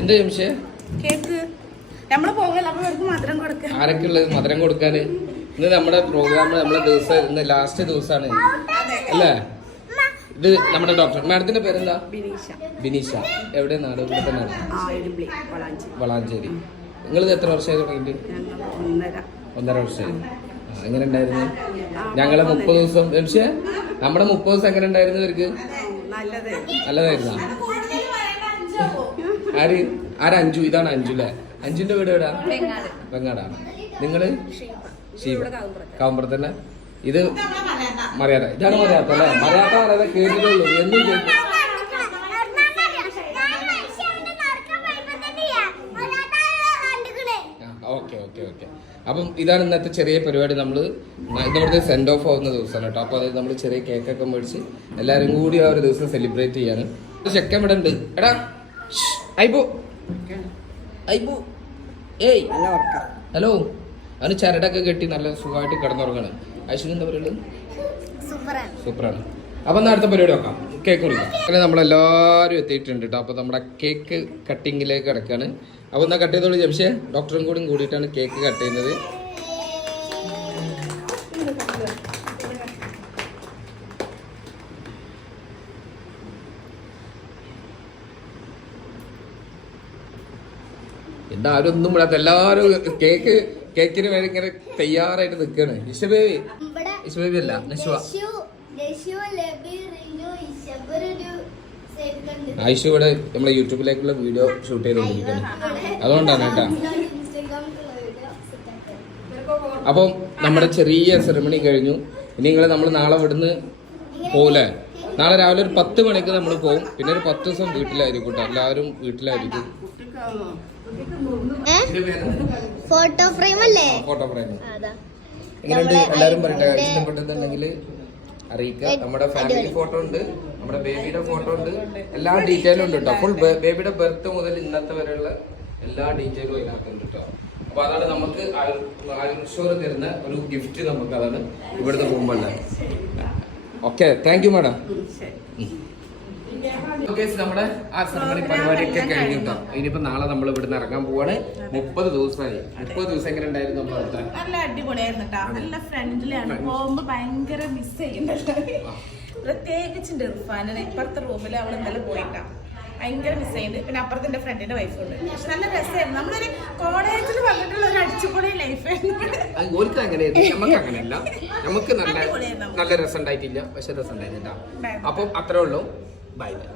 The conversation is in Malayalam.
എന്താ കേക്ക്. നമ്മൾ പോകല അപ്പൊ അവർക്ക് മധുരം കൊടുക്ക. ആരൊക്കെ മധുരം കൊടുക്കാന്? ഇന്ന് നമ്മുടെ പ്രോഗ്രാം നമ്മുടെ ദിവസം ഇന്ന് ലാസ്റ്റ് ദിവസമാണ് അല്ലേ? ഇത് നമ്മുടെ ഡോക്ടർ മാഡത്തിന്റെ പേരെന്താ? ബിനീഷ. ബിനീഷ. എവിടെ നാട്? ഇവിടെ തന്നെ വളാഞ്ചേരി. നിങ്ങൾ എത്ര വർഷമായി തുടങ്ങിയിട്ട്? ഒന്നര വർഷമായി. എങ്ങനെ ഉണ്ടായിരുന്നു? ഞങ്ങളെ മുപ്പത് ദിവസം നമ്മുടെ മുപ്പത് ദിവസം എങ്ങനെ ഉണ്ടായിരുന്നു ഇവർക്ക്? നല്ലതായിരുന്നോ? ആര്? ആര് അഞ്ചു ഇതാണ് അഞ്ചു അല്ലേ? അഞ്ചുന്റെ വീട് എവിടാ? വെങ്ങാടാണ്. നിങ്ങൾ? ഷീബ കാവുമ്പുറത്ത് തന്നെ ഇത് മറിയാത്ത ഇതാണ് മറിയാത്ത അല്ലേ? മറിയാത്ത പറയാതെ കേട്ടിട്ടുള്ളൂ. എന്നും കേട്ടു ഓക്കെ ഓക്കെ ഓക്കെ. അപ്പം ഇതാണ് ഇന്നത്തെ ചെറിയ പരിപാടി നമ്മൾ ഇതവിടുത്തെ സെൻഡ് ഓഫ് ആവുന്ന ദിവസമാണ് കേട്ടോ. അപ്പോൾ അതായത് നമ്മൾ ചെറിയ കേക്കൊക്കെ മേടിച്ച് എല്ലാവരും കൂടി ആ ഒരു ദിവസം സെലിബ്രേറ്റ് ചെയ്യാണ്. ചെക്കൻ ഇവിടെ ഉണ്ട്. എടാ ഐബു ഐബു ഏയ് ഹലോ. അവന് ചരടൊക്കെ കെട്ടി നല്ല സുഖമായിട്ട് കിടന്നുറങ്ങാണ്. ഐശ്വര്യ എന്താ പറയുള്ളത് സൂപ്പറാണ്. അപ്പൊ എന്നാ അടുത്ത പരിപാടി നോക്കാം. കേക്ക് മുറിക്കാം അങ്ങനെ നമ്മളെല്ലാവരും എത്തിയിട്ടുണ്ട് കേട്ടോ അപ്പൊ നമ്മുടെ കേക്ക് കട്ടിങ്ങിലേക്ക് കിടക്കാണ്. അപ്പൊ എന്നാ കട്ട് ചെയ്തോളൂ ജംഷേ. ഡോക്ടറും കൂടി കൂടിയിട്ടാണ് കേക്ക് കട്ട് ചെയ്യുന്നത്. എന്താ ആരും ഒന്നും വിടാത്ത എല്ലാവരും കേക്ക് കേക്കിന് വേണ്ടി ഇങ്ങനെ തയ്യാറായിട്ട് നിൽക്കാണ് ഇഷബേബി ഇഷബേബി അല്ല നിശ്വ. ആയിഷു ഇവിടെ നമ്മളെ യൂട്യൂബിലേക്കുള്ള വീഡിയോ ഷൂട്ട് ചെയ്തോണ്ടിരിക്കുന്നു അതുകൊണ്ടാണ് കേട്ടോ. അപ്പം നമ്മുടെ ചെറിയ സെറമണി കഴിഞ്ഞു. ഇനി നിങ്ങൾ നമ്മൾ നാളെ ഇവിടുന്ന് പോകൂലേ നാളെ രാവിലെ ഒരു പത്ത് മണിക്ക് നമ്മൾ പോകും പിന്നെ ഒരു പത്ത് ദിവസം വീട്ടിലായിരിക്കും കേട്ടോ. എല്ലാവരും വീട്ടിലായിരിക്കും. ഫോട്ടോ ഫ്രെയിം അല്ലേ ഫോട്ടോ ഫ്രെയിം എങ്ങനെയുണ്ട്? എല്ലാവരും പറയട്ടെ. ഇഷ്ടപ്പെട്ടെന്നുണ്ടെങ്കിൽ അറിയിക്കുക. നമ്മുടെ ഫാമിലി ഫോട്ടോ ഉണ്ട്. നമ്മുടെ ബേബിയുടെ ഫോട്ടോ ഉണ്ട്. എല്ലാ ഡീറ്റെയിലും ഉണ്ട് കേട്ടോ ഫുൾ ബേബിയുടെ ബർത്ത് മുതൽ ഇന്നത്തെ വരെയുള്ള എല്ലാ ഡീറ്റെയിലും അതിനകത്തുണ്ട് കേട്ടോ അപ്പൊ അതാണ് നമുക്ക് ആയുർഷോർ തരുന്ന ഒരു ഗിഫ്റ്റ് നമുക്ക് അതാണ് ഇവിടുന്ന് പോകുമ്പോൾ ഓക്കെ. താങ്ക് യു മാഡം നമ്മുടെ ആ സെറമണി പരിപാടിയൊക്കെ കഴിഞ്ഞു കേട്ടോ. ഇനിയിപ്പോ നാളെ നമ്മൾ ഇവിടുന്ന് ഇറങ്ങാൻ പോവാണ്. മുപ്പത് ദിവസമായി. മുപ്പത് ദിവസം എങ്ങനെ ഉണ്ടായിരുന്നു അടുത്ത നല്ല അടിപൊളിയായിരുന്നു കേട്ടോ. നല്ല ഫ്രണ്ട്ലിയാണ് പോകുമ്പോ ഭയങ്കര മിസ് ചെയ്യുന്നുണ്ട് പ്രത്യേകിച്ചുണ്ട് ഇർഫാനെ ഇപ്പുറത്തെ റൂമിൽ അവൾ ഇന്നലെ പോയിട്ടാ. ഭയങ്കര മിസ് ചെയ്യുന്നുണ്ട്. പിന്നെ അപ്പുറത്തെ ഫ്രണ്ടിന്റെ വൈഫുണ്ട് പക്ഷെ നല്ല രസമായിരുന്നു. നമ്മളൊരു കോളേജ് അടിച്ചുപൊളി അത് ഓർക്ക് അങ്ങനെയായിരുന്നു. നമുക്ക് അങ്ങനെയല്ല. നമുക്ക് നല്ല നല്ല രസം ഉണ്ടായിട്ടില്ല. പക്ഷെ രസം ഉണ്ടായിരുന്നില്ല. അപ്പം അത്രേ ഉള്ളൂ. Bye bye